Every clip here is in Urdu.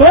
2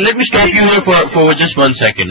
let me stop you here for just 1 second.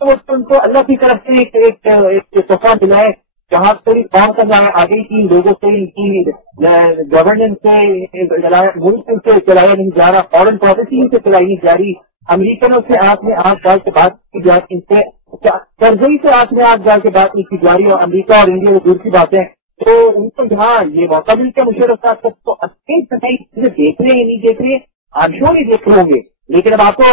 تو ان کو اللہ کی طرف سے ایک تحفہ ملا ہے جہاں پوری قوم کا آگے کی لوگوں سے ان کی گورننس سے ملک سے چلایا نہیں جا رہا، فارن پالیسی سے چلائی نہیں جا رہی، امریکنوں سے آنکھ میں آنکھ ڈال کے بات کی جا ان سے کرزئی سے آنکھ میں آنکھ ڈال کے بات نہیں کی جا رہی، اور امریکہ اور انڈیا کو دور کی باتیں، تو ان کو جہاں یہ موقع ملتا ہے مشرف صاحب تک تو اچھی چیزیں دیکھ رہے ہیں نہیں دیکھ رہے آپ شو نہیں دیکھ رہے ہوں گے، لیکن اب آپ کو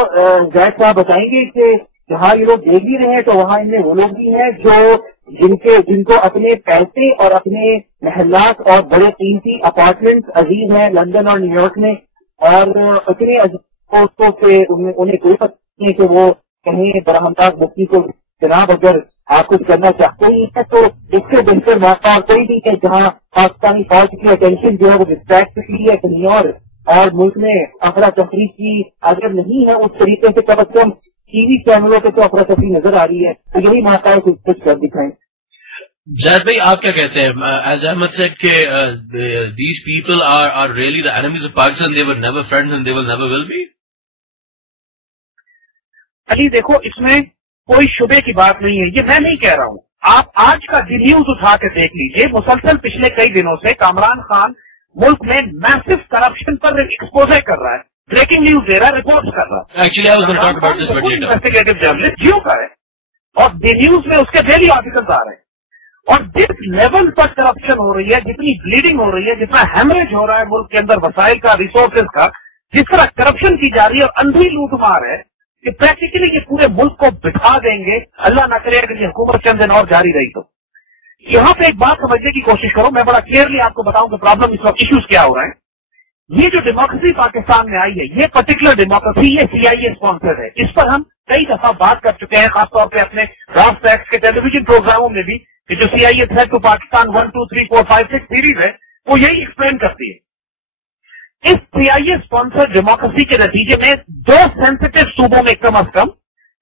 زید صاحب بتائیں گے کہ جہاں یہ لوگ دیکھ بھی رہے ہیں تو وہاں ان میں وہ لوگ بھی ہیں جو جن کو اپنے پیسے اور اپنے محلات اور بڑے قیمتی اپارٹمنٹ عزیز ہیں لندن اور نیو یارک میں، اور اتنے پوسٹوں پہ انہیں کوئی پتہ نہیں کہ وہ کہیں برہمداز مفتی کو جناب اگر آپ کچھ کرنا چاہتے ہیں تو اس سے بہتر موقع اور کوئی نہیں ہے جہاں پاکستانی فوج کی اٹینشن جو ہے وہ ڈسٹریکٹ کی ہے کہیں اور ملک میں افراتفری کی اگر نہیں ہے اس طریقے سے کم از کم ٹی وی چینلوں پہ تو افراتفری نظر آ رہی ہے، تو یہی موقع ہے کچھ کر دکھائیں. زید بھائی آپ کیا کہتے ہیں؟ ایز احمد سیڈ کہ these people are really the enemies of Pakistan, they were never friends and they will never will be. Ali دیکھو اس میں کوئی شبے کی بات نہیں ہے، یہ میں نہیں کہہ رہا ہوں، آپ آج کا دی نیوز اٹھا کے دیکھ لیجئے، مسلسل پچھلے کئی دنوں سے کامران خان ملک میں میسو کرپشن پر ایکسپوزر کر رہا ہے، بریکنگ نیوز دے رہا ہے، رپورٹ کر رہا ہے. Actually I was gonna talk about this but later. Investigative journalist Geo کا ہے اور دی نیوز میں اس کے ڈیلی آرٹیکلز آ رہے ہیں، اور جس لیول پر کرپشن ہو رہی ہے، جتنی بلیڈنگ ہو رہی ہے، جتنا ہیمریج ہو رہا ہے ملک کے اندر وسائل کا، ریسورسز کا، جس طرح کرپشن کی جا رہی ہے اور اندھی لوٹ مار ہے کہ پریکٹیکلی یہ پورے ملک کو بٹھا دیں گے، اللہ نہ کرے اگر یہ حکومت چند دن اور جاری رہی تو. یہاں پہ ایک بات سمجھنے کی کوشش کرو، میں بڑا کلیئرلی آپ کو بتاؤں کہ پرابلم اس وقت ایشوز کیا ہو رہے ہیں. یہ جو ڈیموکریسی پاکستان میں آئی ہے، یہ پرٹیکولر ڈیموکریسی یہ سی آئی اے اسپانسر ہے. اس پر ہم کئی دفعہ بات کر چکے ہیں، خاص طور پہ اپنے راسٹ ایکس کے ٹیلی ویژن پروگراموں میں بھی، کہ جو C I A threat to Pakistan 1 2 3 4 5 6 series ہے وہ یہی ایکسپلین کرتی ہے. اس سی آئی اے اسپانسر ڈیموکریسی کے نتیجے میں دو سینسٹیو صوبوں میں کم از کم،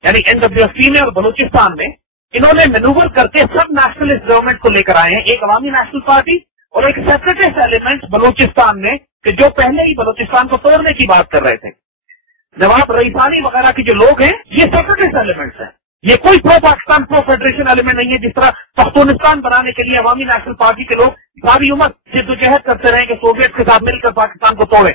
یعنی NWFP میں اور بلوچستان میں، انہوں نے مینوور کر کے سب نیشنلسٹ گورنمنٹ کو لے کر آئے ہیں، ایک عوامی نیشنل پارٹی اور ایک سیپریٹسٹ ایلیمنٹ بلوچستان میں، کہ جو پہلے ہی بلوچستان کو توڑنے کی بات کر رہے تھے. نواب رئیسانی وغیرہ کے جو لوگ ہیں یہ سیپریٹسٹ ایلیمنٹس ہیں، یہ کوئی پرو پاکستان پرو فیڈریشن ایلیمنٹ نہیں ہے. جس طرح پختونستان بنانے کے لیے عوامی نیشنل پارٹی کے لوگ ساری عمر جدوجہد کرتے رہے کہ سوویت کے ساتھ مل کر پاکستان کو توڑے.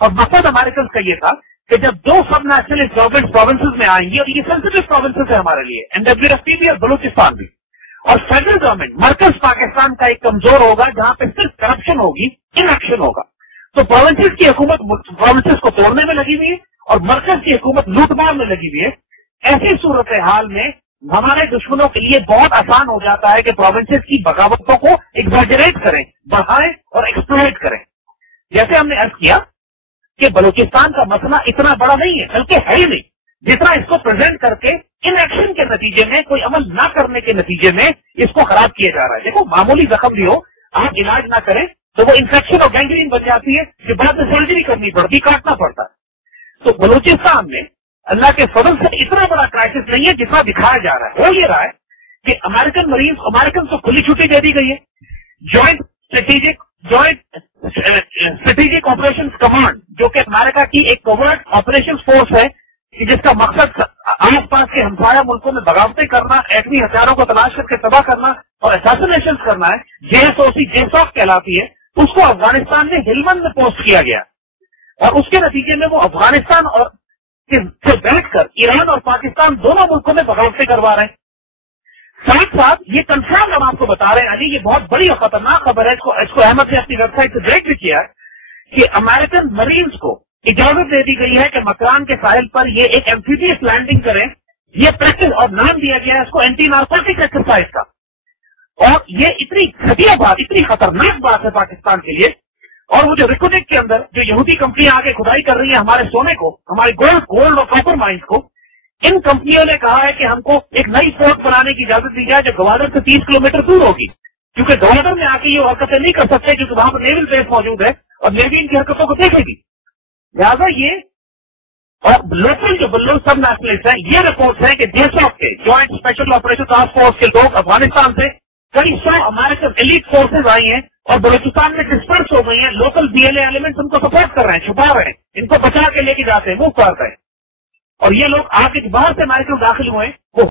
اور مقصد امریکن کا یہ تھا کہ جب دو سب نیشنلسٹ گورنمنٹ پروونسز میں آئیں گی، اور یہ سینسٹیو پروونسز ہے ہمارے لیے، NWFP بھی اور بلوچستان بھی، اور فیڈرل گورنمنٹ مرکز پاکستان کا ایک کمزور ہوگا جہاں پہ صرف کرپشن ہوگی، ان ایکشن ہوگا، تو پروونسز کی حکومت پروونسز کو توڑنے میں لگی ہوئی ہے اور مرکز کی حکومت لوٹ مار میں لگی ہوئی ہے. ایسی صورتحال میں ہمارے دشمنوں کے لیے بہت آسان ہو جاتا ہے کہ پروونسز کی بغاوتوں کو ایگزیجریٹ کریں، بڑھائیں اور ایکسپلوئٹ کریں. جیسے ہم نے عرض کیا کہ بلوچستان کا مسئلہ اتنا بڑا نہیں ہے، بلکہ ہے ہی نہیں، جتنا اس کو پریزنٹ کر کے ان ایکشن کے نتیجے میں، کوئی عمل نہ کرنے کے نتیجے میں اس کو خراب کیا جا رہا ہے. دیکھو معمولی زخم بھی ہو، آپ علاج نہ کریں تو وہ انفیکشن اور گینگرین بن جاتی ہے، کہ بعد میں سرجری کرنی پڑتی، کاٹنا پڑتا ہے. تو بلوچستان میں اللہ کے فضل سے اتنا بڑا کرائسس نہیں ہے جتنا دکھایا جا رہا ہے. ہو یہ رہا ہے کہ امریکن کو کھلی چھٹی دے دی گئی ہے. جوائنٹ اسٹریٹجک آپریشن کمانڈ، جو کہ امریکہ کی ایک کوورٹ آپریشن فورس ہے، کہ جس کا مقصد آس پاس کے ہمسایہ ملکوں میں بغاوتیں کرنا، ایٹمی ہتھیاروں کو تلاش کر کے تباہ کرنا اور اساسینیشن کرنا ہے، JSOC کہلاتی ہے. اس کو افغانستان میں ہلمند میں پوسٹ کیا گیا، اور اس کے نتیجے میں وہ افغانستان اور سے بیٹھ کر ایران اور پاکستان دونوں ملکوں میں بغاوتیں کروا رہے ہیں. ساتھ ساتھ یہ کنفرم ہم آپ کو بتا رہے ہیں علی، یہ بہت بڑی اور خطرناک خبر ہے، اس کو احمد نے اپنی ویب سائٹ سے بریک بھی کیا ہے، کہ امریکن مرینز کو اجازت دے دی گئی ہے کہ مکران کے ساحل پر یہ ایک ایمفیبیس لینڈنگ کریں. یہ پریکٹس اور نام دیا گیا ہے اس کو اینٹی نارکوٹک ایکسرسائز کا. اور یہ اتنی گھٹیا بات، اتنی خطرناک بات ہے پاکستان کے لیے. اور وہ جو ریکوڈک کے اندر جو یہودی کمپنیاں آگے کھدائی کر رہی ہیں ہمارے سونے کو، ہمارے گولڈ اور کاپر مائنز کو، ان کمپنیوں نے کہا ہے کہ ہم کو ایک نئی فورٹ بنانے کی اجازت دی جائے جو گوادر سے 30 کلومیٹر دور ہوگی، کیونکہ گوادر میں آ کے یہ حرکتیں نہیں کر سکتے کیونکہ وہاں پر نیول بیس موجود ہے اور نیوی ان کی حرکتوں کو دیکھے گی. لہٰذا یہ اور لوکل جو بلو سب نیشنلسٹ ہیں، یہ رپورٹس ہیں کہ JSOC کے joint special operation task force کے لوگ افغانستان سے کئی 100 امریکن ایلیٹ فورسز آئی ہیں اور بلوچستان میں ڈسپرس ہو گئی ہیں. لوکل BLA ایلیمنٹس ان کو سپورٹ کر رہے ہیں، چھپا رہے ہیں، ان کو بچا کے لے کے جاتے ہیں، موو کر رہے ہیں. اور یہ لوگ آ کے باہر سے امریکہ داخل ہوئے وہ